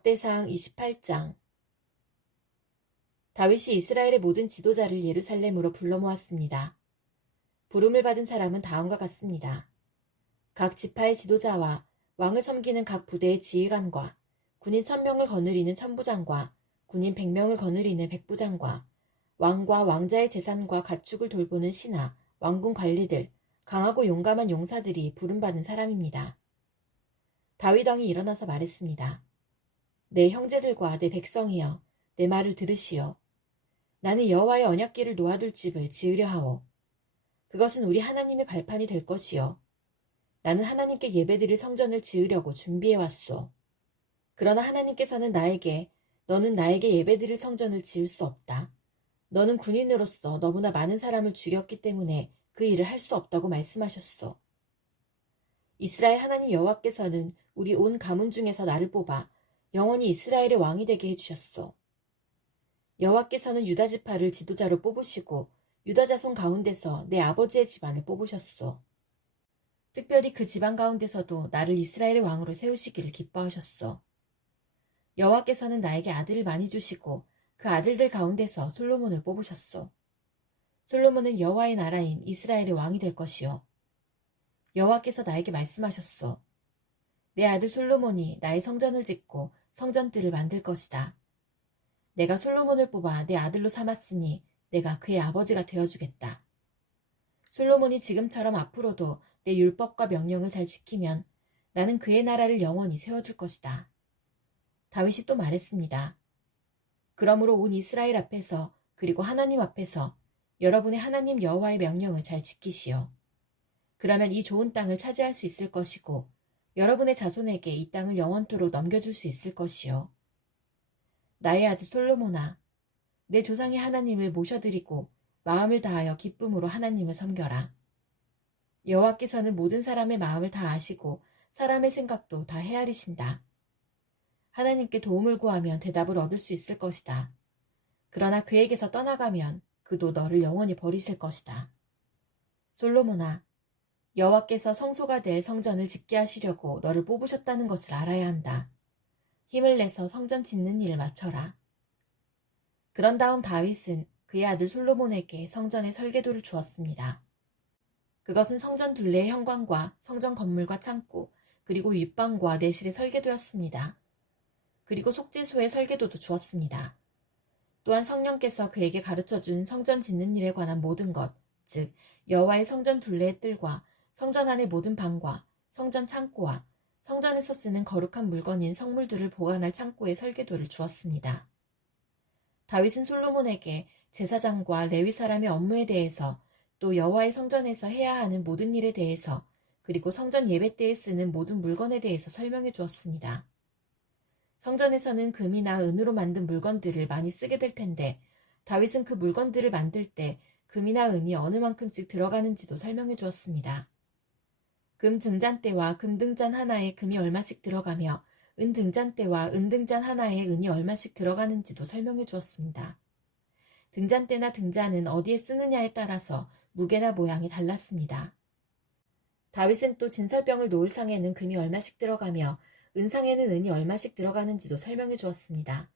역대상 28장. 다윗이 이스라엘의 모든 지도자를 예루살렘으로 불러 모았습니다. 부름을 받은 사람은 다음과 같습니다. 각 지파의 지도자와 왕을 섬기는 각 부대의 지휘관과 군인 1000명을 거느리는 천부장과 군인 100명을 거느리는 백부장과 왕과 왕자의 재산과 가축을 돌보는 신하, 왕궁 관리들, 강하고 용감한 용사들이 부름받은 사람입니다. 다윗 왕이 일어나서 말했습니다. 내 형제들과 내 백성이여, 내 말을 들으시오. 나는 여호와의 언약궤를 놓아둘 집을 지으려 하오. 그것은 우리 하나님의 발판이 될 것이요. 나는 하나님께 예배드릴 성전을 지으려고 준비해왔소. 그러나 하나님께서는 나에게 너는 나에게 예배드릴 성전을 지을 수 없다. 너는 군인으로서 너무나 많은 사람을 죽였기 때문에 그 일을 할 수 없다고 말씀하셨소. 이스라엘 하나님 여호와께서는 우리 온 가문 중에서 나를 뽑아 영원히 이스라엘의 왕이 되게 해주셨소. 여호와께서는 유다 지파를 지도자로 뽑으시고 유다 자손 가운데서 내 아버지의 집안을 뽑으셨소. 특별히 그 집안 가운데서도 나를 이스라엘의 왕으로 세우시기를 기뻐하셨소. 여호와께서는 나에게 아들을 많이 주시고 그 아들들 가운데서 솔로몬을 뽑으셨소. 솔로몬은 여호와의 나라인 이스라엘의 왕이 될 것이요. 여호와께서 나에게 말씀하셨소. 내 아들 솔로몬이 나의 성전을 짓고 성전들을 만들 것이다. 내가 솔로몬을 뽑아 내 아들로 삼았으니 내가 그의 아버지가 되어주겠다. 솔로몬이 지금처럼 앞으로도 내 율법과 명령을 잘 지키면 나는 그의 나라를 영원히 세워줄 것이다. 다윗이 또 말했습니다. 그러므로 온 이스라엘 앞에서 그리고 하나님 앞에서 여러분의 하나님 여호와의 명령을 잘 지키시오. 그러면 이 좋은 땅을 차지할 수 있을 것이고 여러분의 자손에게 이 땅을 영원토록 넘겨줄 수 있을 것이요. 나의 아들 솔로몬아, 내 조상의 하나님을 모셔드리고 마음을 다하여 기쁨으로 하나님을 섬겨라. 여호와께서는 모든 사람의 마음을 다 아시고 사람의 생각도 다 헤아리신다. 하나님께 도움을 구하면 대답을 얻을 수 있을 것이다. 그러나 그에게서 떠나가면 그도 너를 영원히 버리실 것이다. 솔로몬아, 여호와께서 성소가 될 성전을 짓게 하시려고 너를 뽑으셨다는 것을 알아야 한다. 힘을 내서 성전 짓는 일을 마쳐라. 그런 다음 다윗은 그의 아들 솔로몬에게 성전의 설계도를 주었습니다. 그것은 성전 둘레의 현관과 성전 건물과 창고, 그리고 윗방과 내실의 설계도였습니다. 그리고 속죄소의 설계도도 주었습니다. 또한 성령께서 그에게 가르쳐준 성전 짓는 일에 관한 모든 것, 즉 여호와의 성전 둘레의 뜰과 성전 안의 모든 방과 성전 창고와 성전에서 쓰는 거룩한 물건인 성물들을 보관할 창고의 설계도를 주었습니다. 다윗은 솔로몬에게 제사장과 레위 사람의 업무에 대해서 또 여호와의 성전에서 해야 하는 모든 일에 대해서 그리고 성전 예배 때에 쓰는 모든 물건에 대해서 설명해 주었습니다. 성전에서는 금이나 은으로 만든 물건들을 많이 쓰게 될 텐데 다윗은 그 물건들을 만들 때 금이나 은이 어느 만큼씩 들어가는지도 설명해 주었습니다. 금 등잔대와 금 등잔 하나에 금이 얼마씩 들어가며 은 등잔대와 은 등잔 하나에 은이 얼마씩 들어가는지도 설명해 주었습니다. 등잔대나 등잔은 어디에 쓰느냐에 따라서 무게나 모양이 달랐습니다. 다윗은 또 진설병을 놓을 상에는 금이 얼마씩 들어가며 은상에는 은이 얼마씩 들어가는지도 설명해 주었습니다.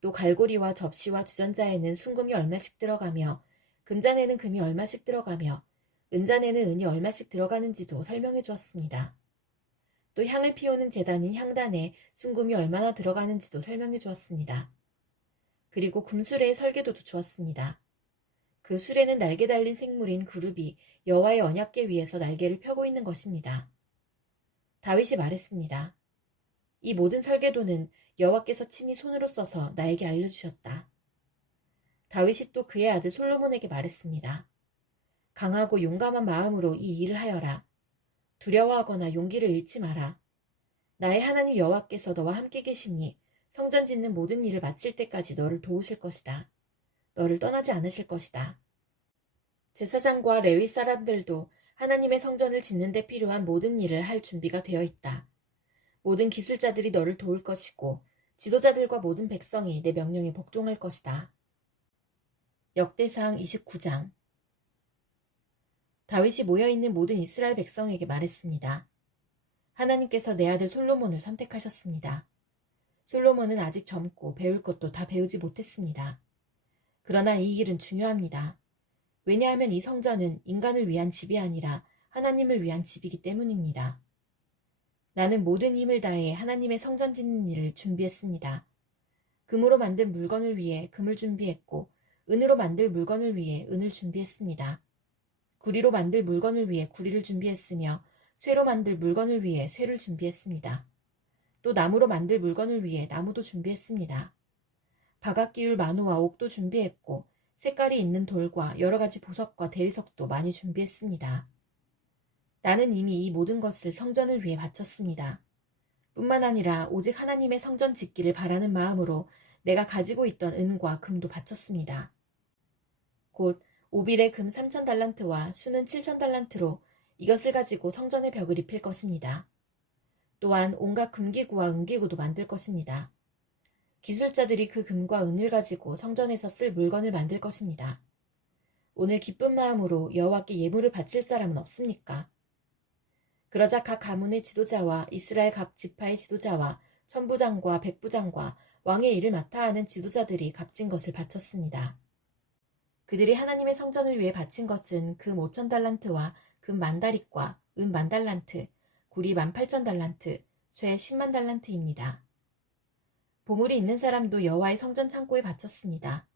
또 갈고리와 접시와 주전자에는 순금이 얼마씩 들어가며 금잔에는 금이 얼마씩 들어가며 은잔에는 은이 얼마씩 들어가는지도 설명해 주었습니다. 또 향을 피우는 제단인 향단에 순금이 얼마나 들어가는지도 설명해 주었습니다. 그리고 금수레의 설계도도 주었습니다. 그 수레는 날개 달린 생물인 그룹이 여호와의 언약궤 위에서 날개를 펴고 있는 것입니다. 다윗이 말했습니다. 이 모든 설계도는 여호와께서 친히 손으로 써서 나에게 알려주셨다. 다윗이 또 그의 아들 솔로몬에게 말했습니다. 강하고 용감한 마음으로 이 일을 하여라. 두려워하거나 용기를 잃지 마라. 나의 하나님 여호와께서 너와 함께 계시니 성전 짓는 모든 일을 마칠 때까지 너를 도우실 것이다. 너를 떠나지 않으실 것이다. 제사장과 레위 사람들도 하나님의 성전을 짓는 데 필요한 모든 일을 할 준비가 되어 있다. 모든 기술자들이 너를 도울 것이고 지도자들과 모든 백성이 내 명령에 복종할 것이다. 역대상 29장. 다윗이 모여있는 모든 이스라엘 백성에게 말했습니다. 하나님께서 내 아들 솔로몬을 선택하셨습니다. 솔로몬은 아직 젊고 배울 것도 다 배우지 못했습니다. 그러나 이 일은 중요합니다. 왜냐하면 이 성전은 인간을 위한 집이 아니라 하나님을 위한 집이기 때문입니다. 나는 모든 힘을 다해 하나님의 성전 짓는 일을 준비했습니다. 금으로 만든 물건을 위해 금을 준비했고 은으로 만들 물건을 위해 은을 준비했습니다. 구리로 만들 물건을 위해 구리를 준비했으며 쇠로 만들 물건을 위해 쇠를 준비했습니다. 또 나무로 만들 물건을 위해 나무도 준비했습니다. 바갓기울 마노와 옥도 준비했고 색깔이 있는 돌과 여러 가지 보석과 대리석도 많이 준비했습니다. 나는 이미 이 모든 것을 성전을 위해 바쳤습니다. 뿐만 아니라 오직 하나님의 성전 짓기를 바라는 마음으로 내가 가지고 있던 은과 금도 바쳤습니다. 곧 오빌의 금 3,000달란트와 수는 7,000달란트로 이것을 가지고 성전의 벽을 입힐 것입니다. 또한 온갖 금기구와 은기구도 만들 것입니다. 기술자들이 그 금과 은을 가지고 성전에서 쓸 물건을 만들 것입니다. 오늘 기쁜 마음으로 여호와께 예물을 바칠 사람은 없습니까? 그러자 각 가문의 지도자와 이스라엘 각 지파의 지도자와 천부장과 백부장과 왕의 일을 맡아 하는 지도자들이 값진 것을 바쳤습니다. 그들이 하나님의 성전을 위해 바친 것은 금 5,000달란트와 금 10,000다릿과 은 10,000달란트, 구리 18,000달란트, 쇠 100,000달란트입니다. 보물이 있는 사람도 여호와의 성전 창고에 바쳤습니다.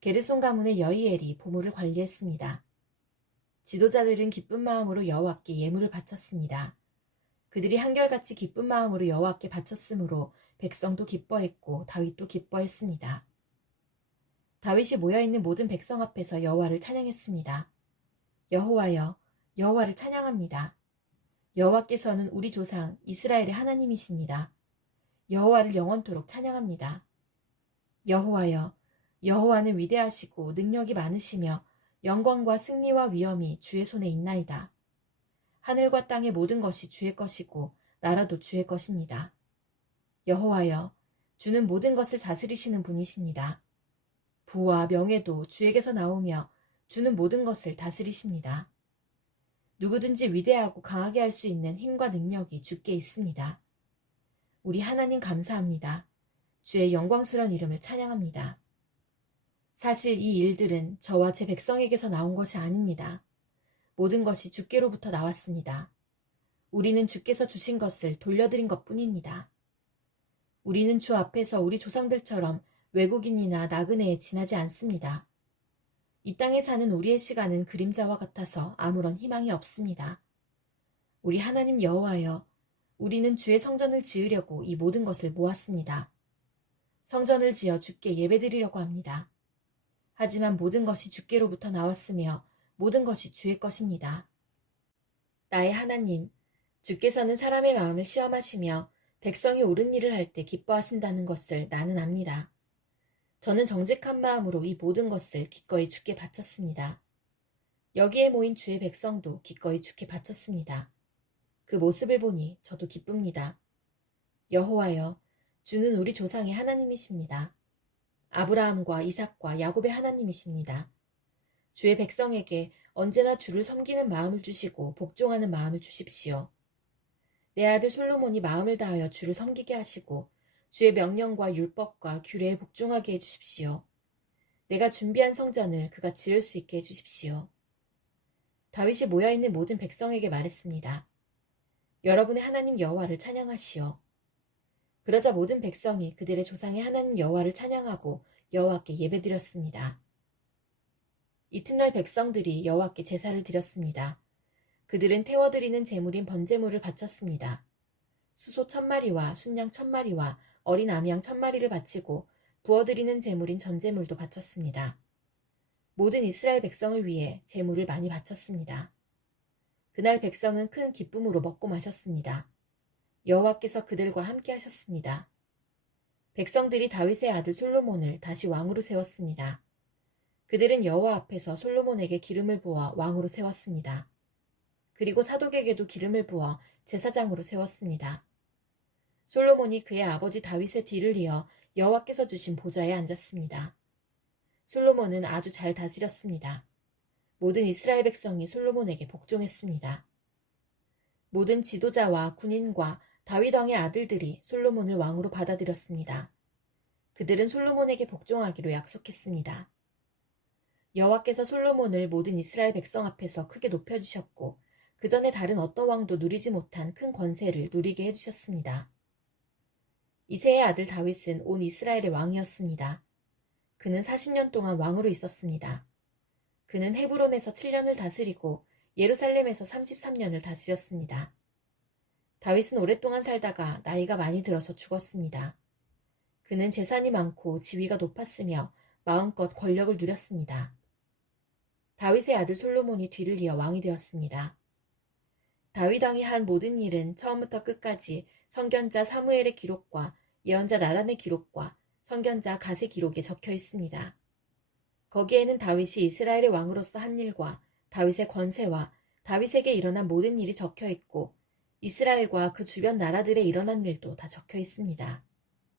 게르손 가문의 여이엘이 보물을 관리했습니다. 지도자들은 기쁜 마음으로 여호와께 예물을 바쳤습니다. 그들이 한결같이 기쁜 마음으로 여호와께 바쳤으므로 백성도 기뻐했고 다윗도 기뻐했습니다. 다윗이 모여있는 모든 백성 앞에서 여호와를 찬양했습니다. 여호와여, 여호와를 찬양합니다. 여호와께서는 우리 조상 이스라엘의 하나님이십니다. 여호와를 영원토록 찬양합니다. 여호와여, 여호와는 위대하시고 능력이 많으시며 영광과 승리와 위엄이 주의 손에 있나이다. 하늘과 땅의 모든 것이 주의 것이고 나라도 주의 것입니다. 여호와여, 주는 모든 것을 다스리시는 분이십니다. 부와 명예도 주에게서 나오며 주는 모든 것을 다스리십니다. 누구든지 위대하고 강하게 할 수 있는 힘과 능력이 주께 있습니다. 우리 하나님 감사합니다. 주의 영광스러운 이름을 찬양합니다. 사실 이 일들은 저와 제 백성에게서 나온 것이 아닙니다. 모든 것이 주께로부터 나왔습니다. 우리는 주께서 주신 것을 돌려드린 것뿐입니다. 우리는 주 앞에서 우리 조상들처럼 외국인이나 나그네에 지나지 않습니다. 이 땅에 사는 우리의 시간은 그림자와 같아서 아무런 희망이 없습니다. 우리 하나님 여호와여, 우리는 주의 성전을 지으려고 이 모든 것을 모았습니다. 성전을 지어 주께 예배드리려고 합니다. 하지만 모든 것이 주께로부터 나왔으며 모든 것이 주의 것입니다. 나의 하나님, 주께서는 사람의 마음을 시험하시며 백성이 옳은 일을 할 때 기뻐하신다는 것을 나는 압니다. 저는 정직한 마음으로 이 모든 것을 기꺼이 주께 바쳤습니다. 여기에 모인 주의 백성도 기꺼이 주께 바쳤습니다. 그 모습을 보니 저도 기쁩니다. 여호와여, 주는 우리 조상의 하나님이십니다. 아브라함과 이삭과 야곱의 하나님이십니다. 주의 백성에게 언제나 주를 섬기는 마음을 주시고 복종하는 마음을 주십시오. 내 아들 솔로몬이 마음을 다하여 주를 섬기게 하시고 주의 명령과 율법과 규례에 복종하게 해주십시오. 내가 준비한 성전을 그가 지을 수 있게 해주십시오. 다윗이 모여있는 모든 백성에게 말했습니다. 여러분의 하나님 여호와를 찬양하시오. 그러자 모든 백성이 그들의 조상의 하나님 여호와를 찬양하고 여호와께 예배드렸습니다. 이튿날 백성들이 여호와께 제사를 드렸습니다. 그들은 태워드리는 제물인 번제물을 바쳤습니다. 수소 1,000마리와 순양 1,000마리와 어린 암양 1,000마리를 바치고 부어드리는 제물인 전제물도 바쳤습니다. 모든 이스라엘 백성을 위해 제물을 많이 바쳤습니다. 그날 백성은 큰 기쁨으로 먹고 마셨습니다. 여호와께서 그들과 함께 하셨습니다. 백성들이 다윗의 아들 솔로몬을 다시 왕으로 세웠습니다. 그들은 여호와 앞에서 솔로몬에게 기름을 부어 왕으로 세웠습니다. 그리고 사독에게도 기름을 부어 제사장으로 세웠습니다. 솔로몬이 그의 아버지 다윗의 뒤를 이어 여호와께서 주신 보좌에 앉았습니다. 솔로몬은 아주 잘 다스렸습니다. 모든 이스라엘 백성이 솔로몬에게 복종했습니다. 모든 지도자와 군인과 다윗 왕의 아들들이 솔로몬을 왕으로 받아들였습니다. 그들은 솔로몬에게 복종하기로 약속했습니다. 여호와께서 솔로몬을 모든 이스라엘 백성 앞에서 크게 높여주셨고 그 전에 다른 어떤 왕도 누리지 못한 큰 권세를 누리게 해주셨습니다. 이새의 아들 다윗은 온 이스라엘의 왕이었습니다. 그는 40년 동안 왕으로 있었습니다. 그는 헤브론에서 7년을 다스리고 예루살렘에서 33년을 다스렸습니다. 다윗은 오랫동안 살다가 나이가 많이 들어서 죽었습니다. 그는 재산이 많고 지위가 높았으며 마음껏 권력을 누렸습니다. 다윗의 아들 솔로몬이 뒤를 이어 왕이 되었습니다. 다윗 왕이 한 모든 일은 처음부터 끝까지 선견자 사무엘의 기록과 예언자 나단의 기록과 선견자 갓의 기록에 적혀 있습니다. 거기에는 다윗이 이스라엘의 왕으로서 한 일과 다윗의 권세와 다윗에게 일어난 모든 일이 적혀 있고 이스라엘과 그 주변 나라들에 일어난 일도 다 적혀 있습니다.